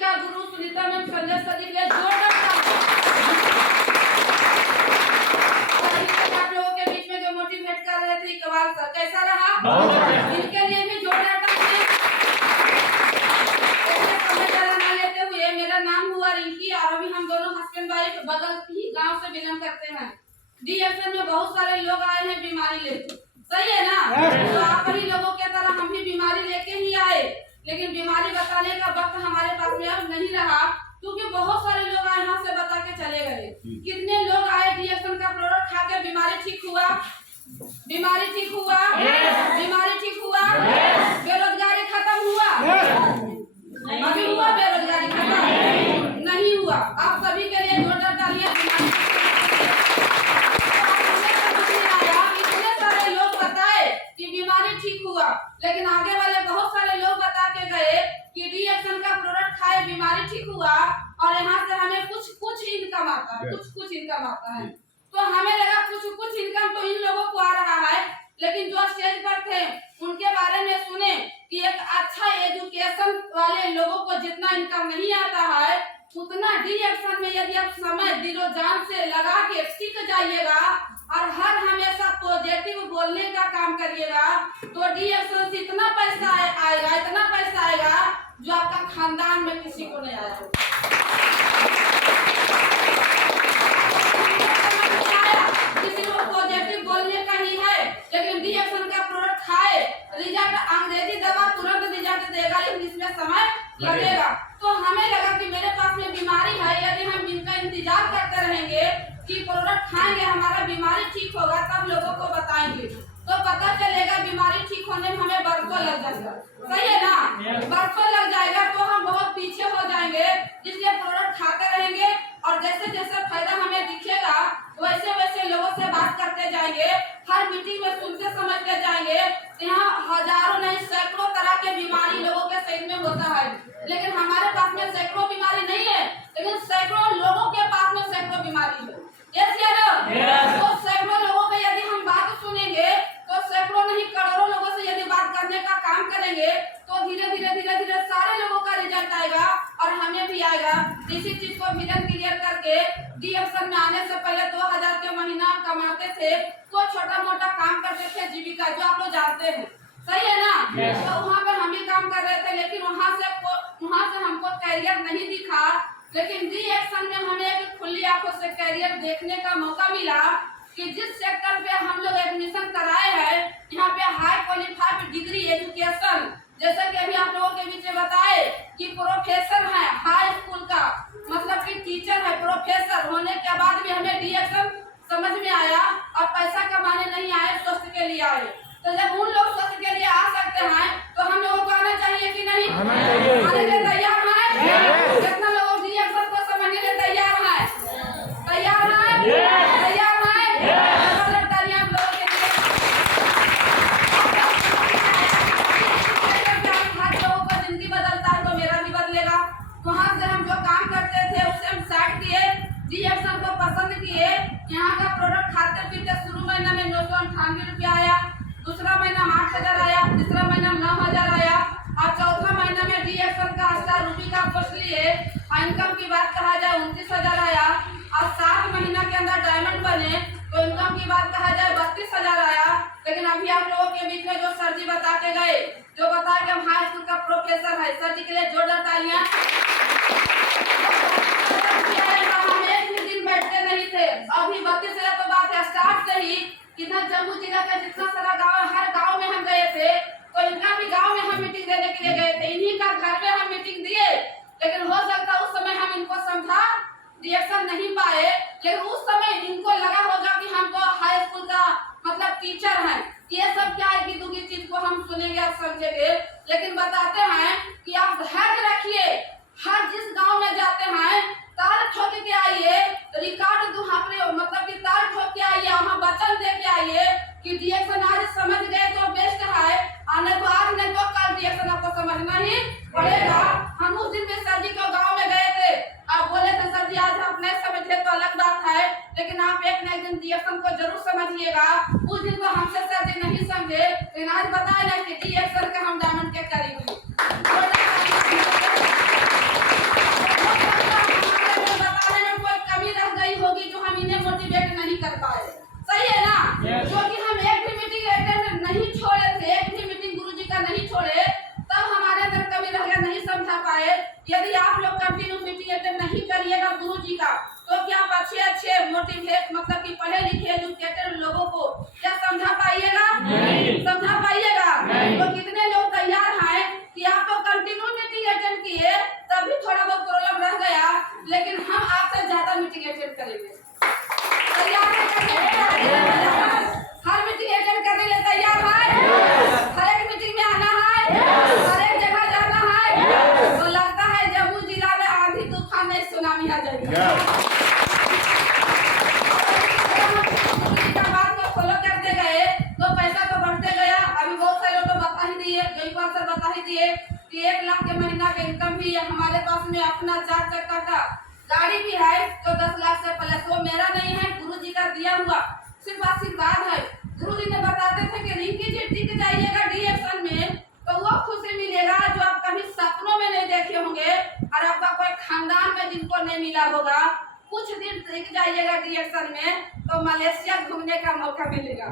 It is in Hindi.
का गुरु सुनीता मैम संजय सर जी के लिए जोरदार आप लोगों के बीच में जो मोटिवेट कर रहे थे इकबाल सर, कैसा रहा? इनके लिए भी जोरदार तालियां। समय ज़्यादा न लेते हुए, मेरा नाम हुआ रिंकी और अभी हम दोनों हस्बैंड वाइफ बगल ही गांव से बिलोंग करते हैं। डीएक्शन में बहुत सारे लोग आए हैं बीमारी लेके, सही है ना? तो आप ही लोगों के तरह हम भी बीमारी लेके ही आए, लेकिन बीमारी बताने का वक्त हमारे पास में अब नहीं रहा, क्योंकि बहुत सारे लोग आए यहाँ से बता के चले गए। कितने लोग आए डीएक्शन का प्रोडक्ट खा के बीमारी ठीक हुआ? बीमारी ठीक हुआ? बीमारी ठीक हुआ? बेरोजगारी खत्म हुआ? अभी हुआ बेरोजगारी खत्म? नहीं हुआ। आप सभी के लिए जोरदार तालियां। इतने सारे लोग बताए कि बीमारी ठीक हुआ, लेकिन आगे वाले बहुत सारे लोग बता के गए कि डीएक्शन का प्रोडक्ट खाए बीमारी ठीक हुआ और यहाँ से हमें कुछ इनकम आता है, कुछ इनकम आता है। तो हमें लगा कुछ इनकम तो इन लोगों को आ रहा है, लेकिन जो स्टेज पर थे उनके बारे में सुने कि एक अच्छा एजुकेशन वाले लोगों को जितना इनकम नहीं आता है, उतना डीएक्शन में यदि आप समय दिलो जान से लगा के टिक जाइएगा और हर हमेशा पॉजिटिव बोलने का काम करिएगा, तो डीएक्शन से इतना पैसा आएगा, इतना पैसा आएगा जो आपका खानदान में किसी को नहीं आया। किसी को पॉजिटिव बोलने का ही है, लेकिन डीएक्शन का प्रोडक्ट खाए, रिजल्ट अंग्रेजी दवा तुरंत रिजल्ट देगा, लेकिन इसमें समय लगेगा। तो हमें लगा कि मेरे पास में बीमारी है, यदि हम इनका इंतजार करते रहेंगे कि प्रोडक्ट खाएंगे हमारा बीमारी ठीक होगा, तब लोगों को बताएंगे, तो पता चलेगा बीमारी ठीक होने में हमें बरसों लग जाएगा, सही है ना? बरसों लग जाएगा तो हम बहुत पीछे हो जाएंगे। इसलिए प्रोडक्ट खाते रहेंगे और जैसे जैसे फायदा हमें दिखेगा वैसे वैसे लोगों से बात करते जाएंगे, हर मीटिंग में सुनते समझते जाएंगे। यहाँ हजारों नहीं सैकड़ों तरह के बीमारी लोगों के शरीर में होता है, लेकिन हमारे पास में सैकड़ों बीमारी नहीं है, लेकिन सैकड़ों लोगों के पास में सैकड़ों बीमारी है। तो सैकड़ों लोगों की यदि हम बात सुनेंगे, तो सैकड़ों नहीं करोड़ों लोगों से यदि बात करने का काम करेंगे, तो धीरे धीरे सारे लोगों का रिजल्ट आएगा और हमें भी आएगा। इसी चीज को विजन क्लियर करके डीएक्शन में आने से पहले 2000 के महीना कमाते थे, तो छोटा मोटा काम करते थे जीविका, जो आप लोग जानते हैं, सही है ना? तो वहाँ पर हम भी काम कर रहे थे, लेकिन वहाँ से हमको कैरियर नहीं दिखा। लेकिन डीएक्शन में हमें एक खुली आंखों से कैरियर देखने का मौका मिला कि जिस सेक्टर पे हम लोग एडमिशन कराए हैं, यहाँ पे हाई क्वालिफाइड डिग्री एजुकेशन, जैसा कि अभी आप लोगों के बीच में बताए कि प्रोफेसर है हाई स्कूल का, मतलब कि टीचर है, प्रोफेसर होने के बाद भी हमें डीएक्शन समझ में आया और पैसा कमाने नहीं आए, स्वास्थ्य के लिए आए। तो जब उन लोग स्वास्थ्य के लिए आ सकते हैं, तो हम लोगों को आना चाहिए कि नहीं? आने के लिए तैयार है? कितना लोग डीएक्शन को समझने के लिए तैयार है? तैयार है? तैयार है? तालियां आप लोगों के लिए। हर लोगों का जिंदगी बदलता है, तो मेरा भी बदलेगा। वहाँ से हम जो काम करते थे उसे हम साइड किए, डीएक्शन को पसंद किए। यहाँ का प्रोडक्ट खाते पीते शुरू महीना में 998 रुपया आया, दूसरा महीना 8000 आया, तीसरा महीना 9000 आया और चौथा महीना में डीएक्शन का स्टार रूबी का कोर्स लिए इनकम की बात कहा जाए 29000 आया और 7 महीना के अंदर डायमंड बने तो इनकम की बात कहा जाए 32000 आया। लेकिन अभी आप लोगों के बीच में जो सर जी बता के गए, जो बताया कि हम हाई स्कूल का प्रोफेसर है, सर जी के लिए जोरदार तालियां। हम एक भी दिन बैठते नहीं थे, अभी 32,000 तो बात है स्टार्ट से ही। कितना जम्मू जिला का जितना सारा गाँव, हर गाँव में हम गए थे, तो इनका भी गाँव में हम मीटिंग देने के लिए गए थे, इन्हीं का घर में हम मीटिंग दिए। लेकिन हो सकता उस समय हम इनको समझा रिएक्शन नहीं पाए, लेकिन उस समय इनको लगा होगा कि हमको हाई स्कूल का मतलब टीचर है, ये सब क्या है कि दूसरी चीज को हम सुनेंगे और समझेंगे। लेकिन बताते हैं कि आप धैर्य रखिए, हर जिस गांव में जाते हैं ताल ठोक के आइए, रिकॉर्ड मतलब कि ताल ठोक के आइए, वहाँ वचन दे के आइए कि डीएक्शन आज समझ गए तो बेस्ट है, आने तो आज नहीं तो कल डीएक्शन आपको समझना ही पड़ेगा। हम उस दिन में सर जी को गाँव में गए थे, आप बोले थे सर जी आज आप नहीं समझे तो अलग बात है, लेकिन आप एक न एक दिन डीएक्शन को जरूर समझिएगा। उस दिन तो हमसे सर जी नहीं समझे, लेकिन आज बताए ना कि डीएक्शन के हम डायमंड के करीब है, यदि आप लोग कंटिन्यू मीटिंग अटेंड नहीं करिएगा गुरु जी का, तो क्या आप अच्छे मोटिवेट मतलब कि पढ़े लिखे एजुकेटेड लोगों को क्या समझा पाइएगा? समझा पाइएगा? तो कितने लोग तैयार हैं कि आप लोग कंटिन्यू मीटिंग अटेंड किए, तभी थोड़ा बहुत प्रॉब्लम रह गया, लेकिन हम आपसे ज्यादा मीटिंग अटेंड करेंगे। तैयार है? हर मीटिंग अटेंड करने के लिए तैयार है? हर एक मीटिंग में आना है, हर एक जगह जाना है। तो लगता है जम्मू जिला में आंधी तूफान में सुनामी आ जाएगी। बात को फॉलो करते गए तो पैसा तो बढ़ते गया। अभी बहुत सारे लोग तो बता ही दिए, कई बार से बता ही दिए कि 1 लाख के महीना का इनकम भी है। हमारे पास में अपना 4 चक्का का गाड़ी भी है तो 10 लाख से प्लस। वो मेरा नहीं है, गुरु जी का दिया हुआ सिर्फ आशीर्वाद है। गुरु जी ने बताते थे कि रिंकी जी टिक जाइएगा डीएक्शन में तो वो खुशी मिलेगा जो आप कभी सपनों में नहीं देखे होंगे और आपका कोई खानदान में जिनको नहीं मिला होगा। कुछ दिन टिक जाइएगा डीएक्शन में तो मलेशिया घूमने का मौका मिलेगा।